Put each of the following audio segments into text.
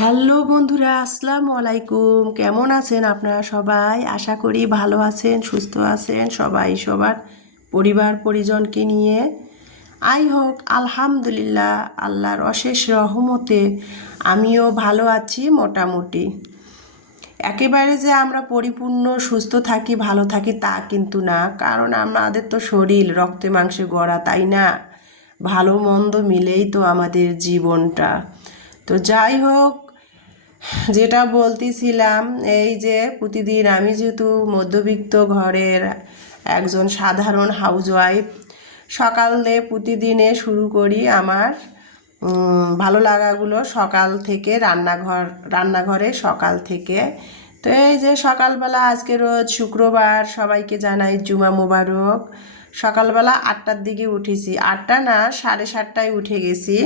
Hello বন্ধুরা, আসসালামু আলাইকুম। কেমন আছেন আপনারা সবাই? আশা করি ভালো আছেন, সুস্থ আছেন সবাই, সবার পরিবার, পরিজনকে নিয়ে। আই হোক, আলহামদুলিল্লাহ, আল্লাহর অশেষ রহমতে আমিও ভালো আছি মোটামুটি। একেবারে যে আমরা পরিপূর্ণ, সুস্থ থাকি, ভালো থাকি তা কিন্তু না, কারণ আমাদের তো শরীর, রক্তে মাংসে গড়া, তাই না? ভালো, মন্দ মিলেই তো আমাদের জীবনটা। তো যাই হোক যেটা বলতেছিলাম, এই যে প্রতিদিন আমি যেহেতু মধ্যবিত্ত ঘরের একজন সাধারণ হাউসওয়াইফ সকালে প্রতিদিনে শুরু করি আমার ভালো লাগাগুলো সকাল থেকে রান্নাঘর, রান্নাঘরে সকাল থেকে। তো এই যে সকালবেলা আজকে রোজ শুক্রবার সবাইকে জানাই জুমা মোবারক। সকালবেলা আটটার দিকে উঠেছি। আটটা না, সাড়ে সাতটায় উঠে গেছি।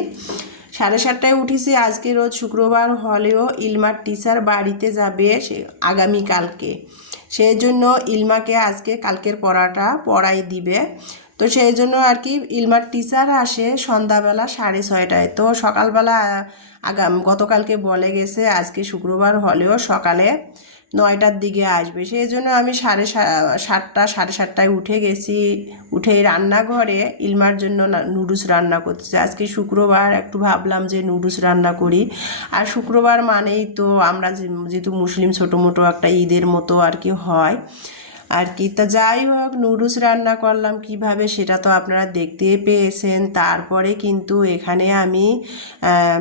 সাড়ে সাতটায় উঠেছি, আজকে রোজ শুক্রবার হলেও ইলমার টিচার বাড়িতে যাবে সে আগামীকালকে। সেই জন্য ইলমাকে আজকে কালকের পড়াটা পড়াই দিবে। তো সেই জন্য আর কি ইলমার টিচার আসে সন্ধ্যাবেলা সাড়ে ছয়টায়। তো সকালবেলা আগাম, গতকালকে বলে গেছে আজকে শুক্রবার হলেও সকালে নয়টার দিকে আসবে। সেই জন্য আমি সাড়ে সাতটা, সাড়ে সাতটায় উঠে গেছি। উঠে রান্নাঘরে ইলমার জন্য নুডলস রান্না করতেছি। আজকে শুক্রবার, একটু ভাবলাম যে নুডলস রান্না করি। আর শুক্রবার মানেই তো আমরা যেহেতু মুসলিম ছোটো মোটো একটা ঈদের মতো আর কি হয়। আর কি তা যাই হোক নুডলস রান্না করলাম কীভাবে সেটা তো আপনারা দেখতে পেয়েছেন। তারপরে কিন্তু এখানে আমি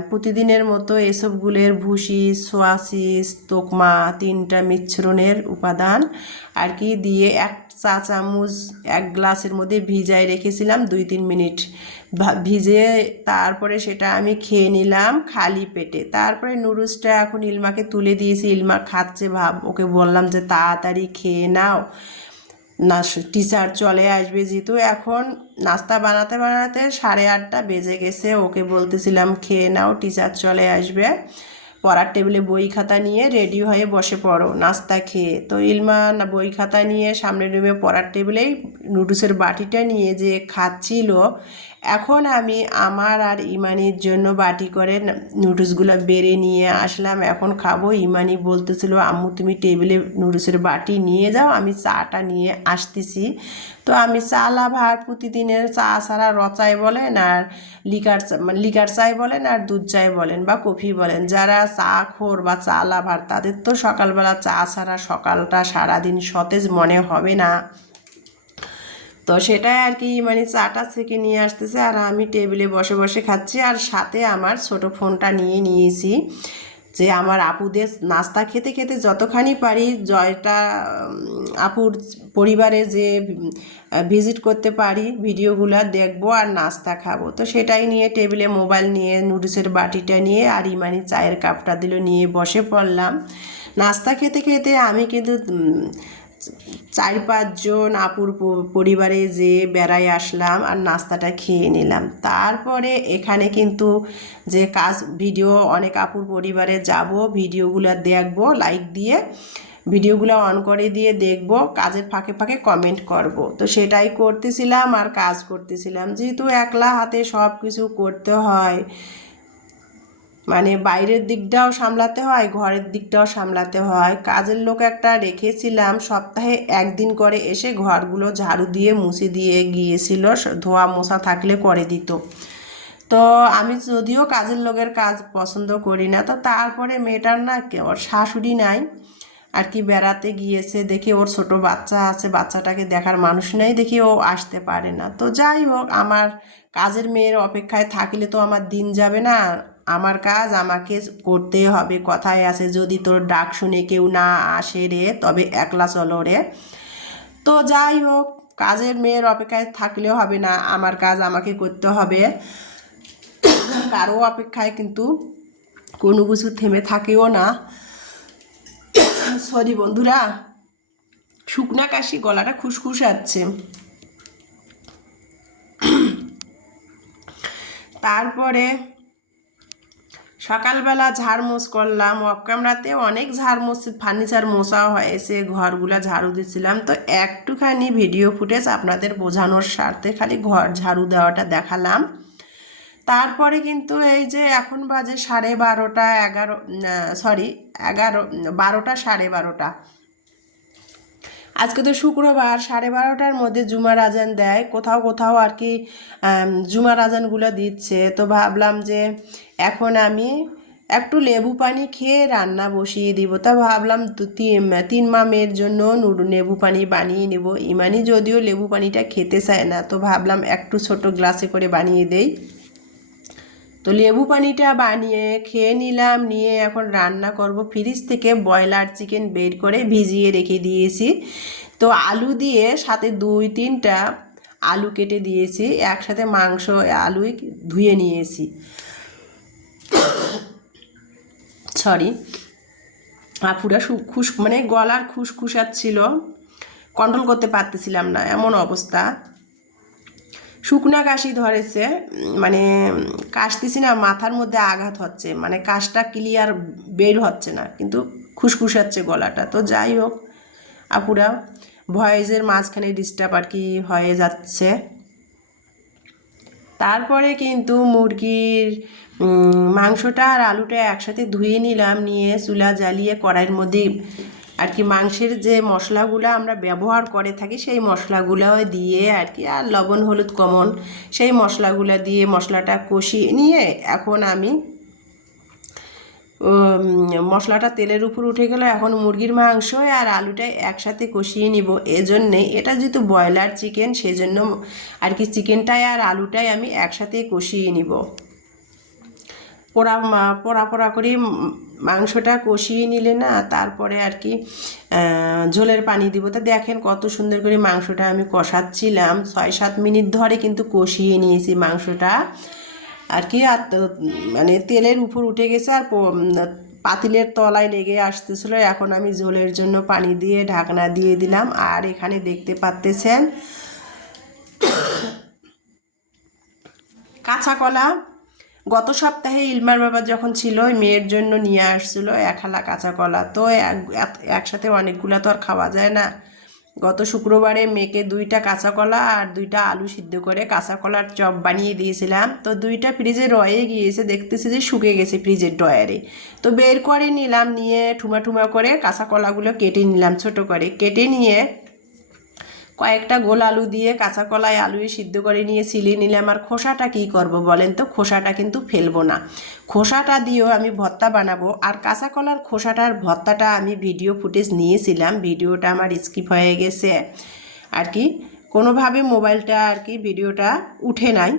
প্রতিদিনের মতো এসবগুলোর ভুসি সোয়াসিস তোকমা তিনটা মিশ্রণের উপাদান আর কি দিয়ে এক চা চামচ এক গ্লাসের মধ্যে ভিজায় রেখেছিলাম দুই তিন মিনিট। ভিজে তারপরে সেটা আমি খেয়ে নিলাম খালি পেটে। তারপরে নুডলসটা এখন ইলমাকে তুলে দিয়েছি। ইলমা খাচ্ছে ভাব, ওকে বললাম যে তাড়াতাড়ি খেয়ে নাও। না টিচার চলে আসবে যেহেতু এখন নাস্তা বানাতে বানাতে সাড়ে আটটা বেজে গেছে। ওকে বলতেছিলাম, খেয়ে নাও টিচার চলে আসবে। পড়ার টেবিলে বই খাতা নিয়ে রেডি হয়ে বসে পড়ো, নাস্তা খেয়ে। তো ইলমা বই খাতা নিয়ে সামনের রুমে পড়ার টেবিলেই নুডলসের বাটিটা নিয়ে যে খাচ্ছিল, এখন আমি আমার আর ইমানির জন্য বাটি করে নুডলসগুলো বেড়ে নিয়ে আসলাম। এখন খাব, ইমানি বলতেছিল, আম্মু, তুমি টেবিলে নুডলসের বাটি নিয়ে যাও, আমি চাটা নিয়ে আসতেছি। তো আমি চা লাভার প্রতিদিনের চা ছাড়া রচাই বলেন আর লিকার মানে লিকার চাই বলেন আর দুধ চাই বলেন বা কফি বলেন, যারা চা, খোর বা চা লাভার, তাদের তো সকালবেলা চা ছাড়া সকালটা সারাদিন সতেজ মনে হবে না। তো সেটাই আর কি মানে চাটা থেকে নিয়ে আসতেছে আর আমি টেবিলে বসে বসে খাচ্ছি আর সাথে আমার ছোট ফোনটা নিয়ে নিয়েছি। যে আমার আপুদের নাস্তা খেতে খেতে যতখানি পারি জয়টা আপুর পরিবারে যে ভিজিট করতে পারি, ভিডিওগুলো দেখব আর নাস্তা খাব। তো সেটাই নিয়ে টেবিলে মোবাইল নিয়ে, নুডলসের বাটিটা নিয়ে আর ইমানি চায়ের কাপটা দিল, নিয়ে বসে পড়লাম। নাস্তা খেতে খেতে আমি কিন্তু চার পাঁচজন আপুর পরিবারে যে বেড়াই আসলাম আর নাস্তাটা খেয়ে নিলাম। তারপরে এখানে কিন্তু যে কাজ, ভিডিও, অনেক আপুর পরিবারে যাব, ভিডিওগুলো দেখব লাইক দিয়ে ভিডিওগুলো অন করে দিয়ে দেখব, কাজের ফাঁকে ফাঁকে কমেন্ট করব। তো সেটাই করতেছিলাম আর কাজ করতেছিলাম। যেহেতু একলা হাতে সব কিছু করতে হয় মানে বাইরের দিকটাও সামলাতে হয়, ঘরের দিকটাও সামলাতে হয়। কাজের লোক একটা রেখেছিলাম, সপ্তাহে একদিন করে এসে ঘরগুলো ঝাড়ু দিয়ে মুছে দিয়ে গিয়েছিল ধোয়া মোছা থাকলে করে দিত। তো আমি যদিও কাজের লোকের কাজ পছন্দ করি না, তো তারপরে মেয়েটার না ওর শাশুড়ি নাই। আর কি বেড়াতে গিয়েছে, দেখি ওর ছোট বাচ্চা আছে, বাচ্চাটাকে দেখার মানুষ নেই, দেখি ও আসতে পারে না। তো যাই হোক, আমার কাজের মেয়ের অপেক্ষায় থাকলে তো আমার দিন যাবে না আমার কাজ আমাকে করতে হবে, কথায় আছে, যদি তোর ডাক শুনে কেউ না আসে রে, তবে একলা চলো রে। তো যাই হোক, কাজের মেয়ের অপেক্ষায় থাকলেও হবে না, আমার কাজ আমাকে করতে হবে। কারও অপেক্ষায় কিন্তু কোনো কিছু থেমে থাকেও না। সরি বন্ধুরা, শুকনা কাশি গলাটা আছে তারপরে সকালবেলা ঝাড়মুছ করলাম অফ ক্যামেরাতে অনেক ঝাড়মুছ ফার্নিচার মোছা হয়েছে, ঘরগুলা ঝাড়ু দিছিলাম। তো একটুখানি ভিডিও ফুটেজ আপনাদের বোঝানোর স্বার্থে খালি ঘর ঝাড়ু দেওয়াটা দেখালাম। তারপরে কিন্তু এই যে এখন বাজে সাড়ে বারোটা, এগারো সরি এগারো, বারোটা সাড়ে বারোটা। আজকে তো শুক্রবার, সাড়ে বারোটার মধ্যে জুমার আজান দেয়। কোথাও কোথাও আর কি জুমার আজানগুলো দিচ্ছে। তো ভাবলাম যে এখন আমি একটু লেবু পানি খেয়ে রান্না বসিয়ে দিব। তা ভাবলাম তিন মামের জন্য নুডু, লেবু পানি বানিয়ে নেব। ইমানি যদিও লেবু পানিটা খেতে চায় না, তো ভাবলাম একটু ছোট গ্লাসে করে বানিয়ে দেই। তো লেবু পানিটা বানিয়ে খেয়ে নিলাম, নিয়ে এখন রান্না করব। ফ্রিজ থেকে ব্রয়লার চিকেন বের করে ভিজিয়ে রেখে দিয়েছি। তো আলু দিয়ে সাথে দুই তিনটা আলু কেটে দিয়েছি, একসাথে মাংস আলুই ধুয়ে নিয়েছি। সরি আপুরা সু- খুশ মানে গলার খুসখুসাচ্ছিল কন্ট্রোল করতে পারতেছিলাম না, এমন অবস্থা। শুকনা কাশি ধরেছে মানে কাশতেছি না, মাথার মধ্যে আঘাত হচ্ছে মানে কাশটা ক্লিয়ার বের হচ্ছে না, কিন্তু খুসখুসাচ্ছে গলাটা। তো যাই হোক, আপুরা, ভয়েসের মাঝখানে ডিস্টার্ব আর কি হয়ে যাচ্ছে। তারপরে কিন্তু মুরগির মাংসটা আর আলুটা একসাথে ধুয়ে নিলাম, নিয়ে চুলা জ্বালিয়ে কড়াইয়ের মধ্যে আর কি মাংসের যে মশলাগুলো আমরা ব্যবহার করে থাকি, সেই মশলাগুলো দিয়ে আর কি, আর লবণ, হলুদ, কমন, সেই মশলাগুলো দিয়ে মশলাটা কষিয়ে নিয়ে এখন আমি মশলাটা তেলের উপর উঠে গেল, এখন মুরগির মাংস আর আলুটা একসাথে কষিয়ে নিব। এজন্যে এটা যেহেতু ব্রয়লার চিকেন, সেজন্য আর কি চিকেনটাই আর আলুটাই আমি একসাথে কষিয়ে নিব। পোড়া পোড়া পোড়া করে মাংসটা কষিয়ে নিলে না তারপরে আর কি ঝোলের পানি দিব। তা দেখেন কত সুন্দর করে মাংসটা আমি কষাচ্ছিলাম। ছয়, সাত মিনিট ধরে কিন্তু কষিয়ে নিয়েছি মাংসটা। আর কি, আর মানে তেলের উপর উঠে গেছে আর পাতিলের তলায় লেগে আসতেছিল। এখন আমি ঝোলের জন্য পানি দিয়ে ঢাকনা দিয়ে দিলাম। আর এখানে দেখতে পাচ্তেছেন কাঁচা কলা। গত সপ্তাহে ইলমার বাবা যখন ছিল মেয়ের জন্য নিয়ে আসছিল এক হালা কাঁচা কলা। তো এক- এক- একসাথে অনেকগুলো তো আর খাওয়া যায় না। গত শুক্রবারে মেয়েকে দুইটা কাঁচা কলা আর দুইটা আলু সিদ্ধ করে কাঁচা কলার চপ বানিয়ে দিয়েছিলাম। তো দুইটা ফ্রিজে রয়ে গিয়েছে, দেখতেছি যে শুকে গেছে ফ্রিজের ডয়ারে তো বের করে নিলাম, নিয়ে ঠুমা ঠুমা করে কাঁচা কলাগুলো কেটে নিলাম ছোট করে। কেটে নিয়ে কয়েকটা গোল আলু দিয়ে কাঁচা কলাই আলু সিদ্ধ করে নিয়ে ছিলে নিলাম আর খোসাটা কী করব বলেন তো? খোসাটা কিন্তু ফেলব না। খোসাটা দিয়েও আমি ভর্তা বানাবো। আর কাঁচা কলার খোসাটার ভর্তাটা আমি ভিডিও ফুটেজ নিয়েছিলাম। ভিডিওটা আমার স্কিপ হয়ে গেছে। আর কি, কোনোভাবে মোবাইলটা আর কি ভিডিওটা উঠে নাই।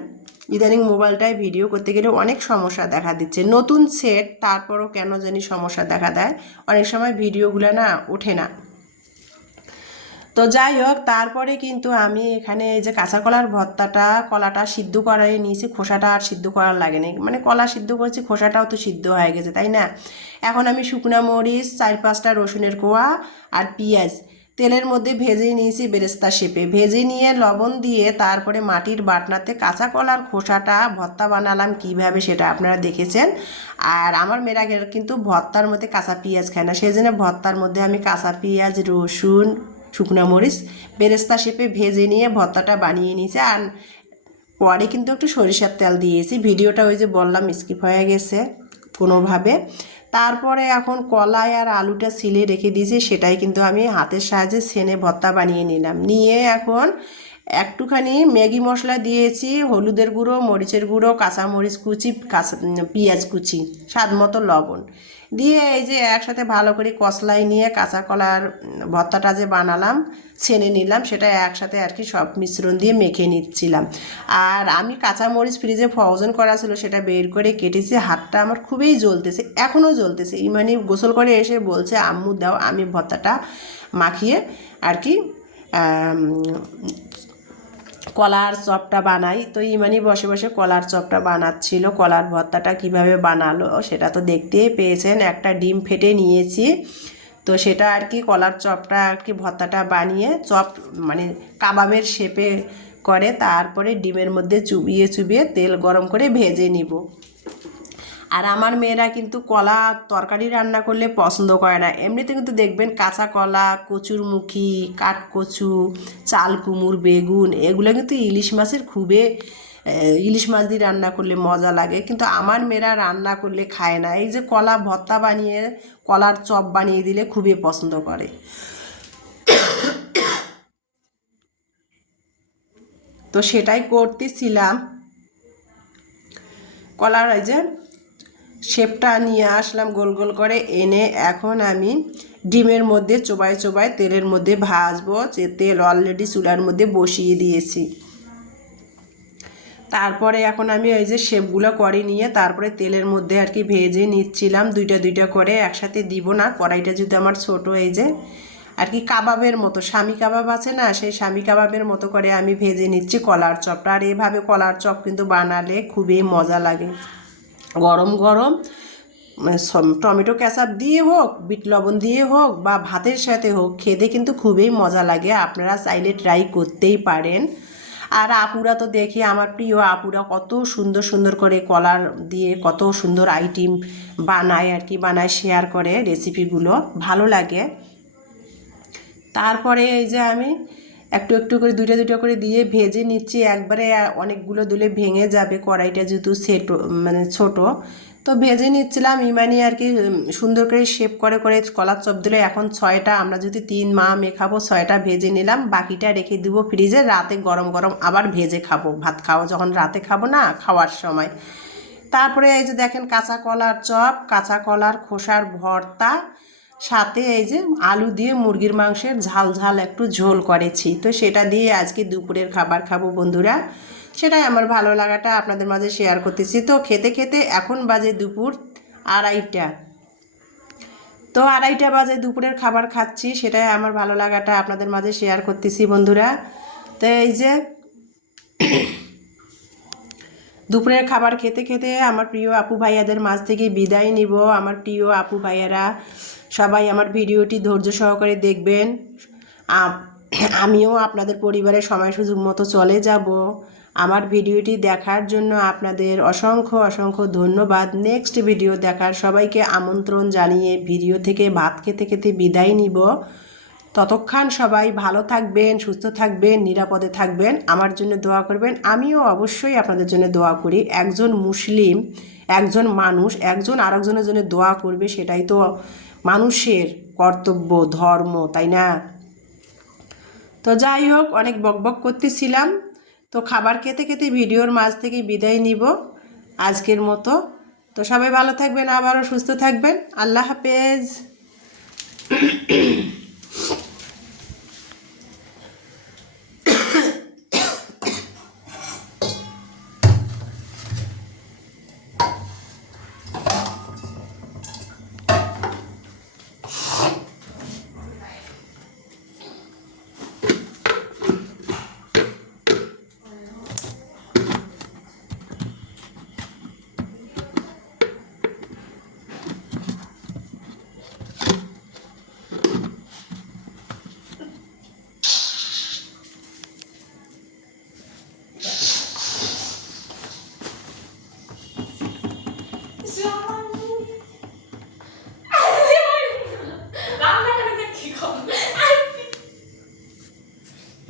ইদানিং মোবাইলটায় ভিডিও করতে গেলে অনেক সমস্যা দেখা দিচ্ছে। নতুন সেট, তারপরও কেন জানি সমস্যা দেখা দেয়। অনেক সময় ভিডিওগুলো না ওঠে না। তো যাই হোক, তারপরে কিন্তু আমি এখানে এই যে কাঁচা কলার ভর্তাটা, কলাটা সিদ্ধ করাই নিয়েছি। খোসাটা আর সিদ্ধ করার লাগে লাগেনি মানে কলা সিদ্ধ করেছি, খোসাটাও তো সিদ্ধ হয়ে গেছে, তাই না? এখন আমি শুকনা মরিচ, চার পাঁচটা রসুনের কোয়া আর পেঁয়াজ তেলের মধ্যে ভেজে নিয়েছি বেরেস্তা শেপে। ভেজে নিয়ে লবণ দিয়ে তারপরে মাটির বাটনাতে কাঁচা কলার খোসাটা ভর্তা বানালাম কীভাবে সেটা আপনারা দেখেছেন। আর আমার মেয়েরা কিন্তু ভর্তার মধ্যে কাঁচা পেঁয়াজ খায় না, সেই জন্য ভর্তার মধ্যে আমি কাঁচা পেঁয়াজ, রসুন শুকনা মরিচ, বেরেস্তা শেপে ভেজে নিয়ে ভর্তাটা বানিয়ে নিয়েছে। আর পরে কিন্তু একটু সরিষার তেল দিয়েছি। ভিডিওটা ওই যে বললাম, স্কিপ হয়ে গেছে কোনোভাবে। তারপরে এখন কলাই আর আলুটা সিলে রেখে দিয়েছি, সেটাই কিন্তু আমি হাতের সাহায্যে সেনে ভর্তা বানিয়ে নিলাম। নিয়ে এখন একটুখানি ম্যাগি মশলা দিয়েছি, হলুদের গুঁড়ো, মরিচের গুঁড়ো, কাঁচামরিচ কুচি, কাঁচা পেঁয়াজ কুচি স্বাদ মতো লবণ। দিয়ে এই যে একসাথে ভালো করে কসলাই নিয়ে কাঁচা কলার ভর্তাটা যে বানালাম, ছেনে নিলাম, সেটা একসাথে আর কি সব মিশ্রণ দিয়ে মেখে নিচ্ছিলাম। আর আমি কাঁচা মরিচ ফ্রিজে ফ্রোজেন করা ছিল, সেটা বের করে কেটেছি, হাতটা আমার খুবই জ্বলতেছে এখনও জ্বলতেছে। ইমানি গোসল করে এসে বলছে, আম্মু, দাও, আমি ভর্তাটা মাখিয়ে আর কি কলার চপটা বানাই। তো ইমানি বসে বসে কলার চপটা বানাচ্ছিল। কলার ভর্তাটা কীভাবে বানালো সেটা তো দেখতেই পেয়েছেন। একটা ডিম ফেটে নিয়েছি। তো সেটা আর কি কলার চপটা আর কি ভর্তাটা বানিয়ে চপ মানে কাবাবের শেপে করে, তারপরে ডিমের মধ্যে চুবিয়ে চুবিয়ে তেল গরম করে ভেজে নিব। আর আমার মেয়েরা কিন্তু কলা তরকারি রান্না করলে পছন্দ করে না। এমনিতে কিন্তু দেখবেন কাঁচা কলা কচুরমুখী কাঠকচু, চাল কুমুর, বেগুন এগুলো কিন্তু ইলিশ মাছের খুবই ইলিশ মাছ দিয়ে রান্না করলে মজা লাগে। কিন্তু আমার মেয়েরা রান্না করলে খায় না। এই যে কলা ভর্তা বানিয়ে, কলার চপ বানিয়ে দিলে খুবই পছন্দ করে। তো সেটাই করতেছিলাম। কলার এই যে শেপটা নিয়ে আসলাম গোল গোল করে। এনে এখন আমি ডিমের মধ্যে চোবাই চোবাই তেলের মধ্যে ভাজবো, যে তেল অলরেডি চুলার মধ্যে বসিয়ে দিয়েছি। তারপরে এখন আমি এই যে শেপগুলো করে নিয়ে তারপরে তেলের মধ্যে আর কি ভেজে নিচ্ছিলাম, দুইটা দুইটা করে একসাথে দিব না, কড়াইটা যদি আমার ছোট এই যে আর কি কাবাবের মতো, স্বামী কাবাব আছে না, সেই স্বামী কাবাবের মতো করে আমি ভেজে নিচ্ছি কলার চপটা। আর এভাবে কলার চপ কিন্তু বানালে খুবই মজা লাগে। গরম গরম মানে টমেটো ক্যাচাপ দিয়ে হোক, বিট লবণ দিয়ে হোক বা ভাতের সাথে হোক, খেতে কিন্তু খুবই মজা লাগে। আপনারা চাইলে ট্রাই করতেই পারেন। আর আপুরা তো দেখি আমার প্রিয় আপুরা কত সুন্দর সুন্দর করে কলার দিয়ে কত সুন্দর আইটেম বানায় আর কি, বানায় শেয়ার করে রেসিপিগুলো ভালো লাগে। তারপরে এই যে আমি একটু একটু করে, দুইটা দুইটা করে দিয়ে ভেজে নিচ্ছি। একবারে অনেকগুলো দিলে ভেঙে যাবে কড়াইটা যেহেতু সেট মানে ছোট। তো ভেজে নিচ্ছিলাম, ইমানি আর কি সুন্দর করে শেপ করে করে কলার চপ দিলে এখন ছয়টা, আমরা যদি তিন মা মেখাবো ছয়টা ভেজে নিলাম। বাকিটা রেখে দিব ফ্রিজে রাতে গরম গরম আবার ভেজে খাব। ভাত খাওয়া যখন রাতে খাব না, খাওয়ার সময়। তারপরে এই যে দেখেন কাঁচা কলার চপ, কাঁচা কলার খোসার ভর্তা সাথে এই যে আলু দিয়ে মুরগির মাংসের ঝাল ঝাল একটু ঝোল করেছি। তো সেটা দিয়ে আজকে দুপুরের খাবার খাব বন্ধুরা। সেটাই আমার ভালো লাগাটা আপনাদের মাঝে শেয়ার করতেছি। তো খেতে খেতে এখন বাজে দুপুর আড়াইটা। তো আড়াইটা বাজে দুপুরের খাবার খাচ্ছি, সেটাই আমার ভালো লাগাটা আপনাদের মাঝে শেয়ার করতেছি বন্ধুরা। তো এই যে দুপুরের খাবার খেতে খেতে আমার প্রিয় আপু ভাইয়াদের মাঝ থেকে বিদায় নিব। আমার প্রিয় আপু ভাইয়ারা, সবাই আমার ভিডিওটি ধৈর্য সহকারে দেখবেন। আমিও আপনাদের পরিবারের সময় সুযোগ মতো চলে যাব। আমার ভিডিওটি দেখার জন্য আপনাদের অসংখ্য অসংখ্য ধন্যবাদ। নেক্সট ভিডিও দেখার সবাইকে আমন্ত্রণ জানিয়ে ভিডিও থেকে ভাত খেতে খেতে বিদায় নিব। ততক্ষণ সবাই ভালো থাকবেন, সুস্থ থাকবেন, নিরাপদে থাকবেন। আমার জন্য দোয়া করবেন। আমিও অবশ্যই আপনাদের জন্য দোয়া করি। একজন মুসলিম, একজন মানুষ, একজন আরেকজনের জন্য দোয়া করবে সেটাই তো মানুষের কর্তব্য, ধর্ম, তাই না? তো যাই হোক, অনেক বকবক করতেছিলাম। তো খাবার খেতে খেতে ভিডিওর মাঝ থেকে বিদায় নিব আজকের মতো। তো সবাই ভালো থাকবেন, আবারও সুস্থ থাকবেন। আল্লাহ হাফেজ। はい。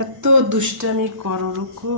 এত দুষ্টামি করো রুকো।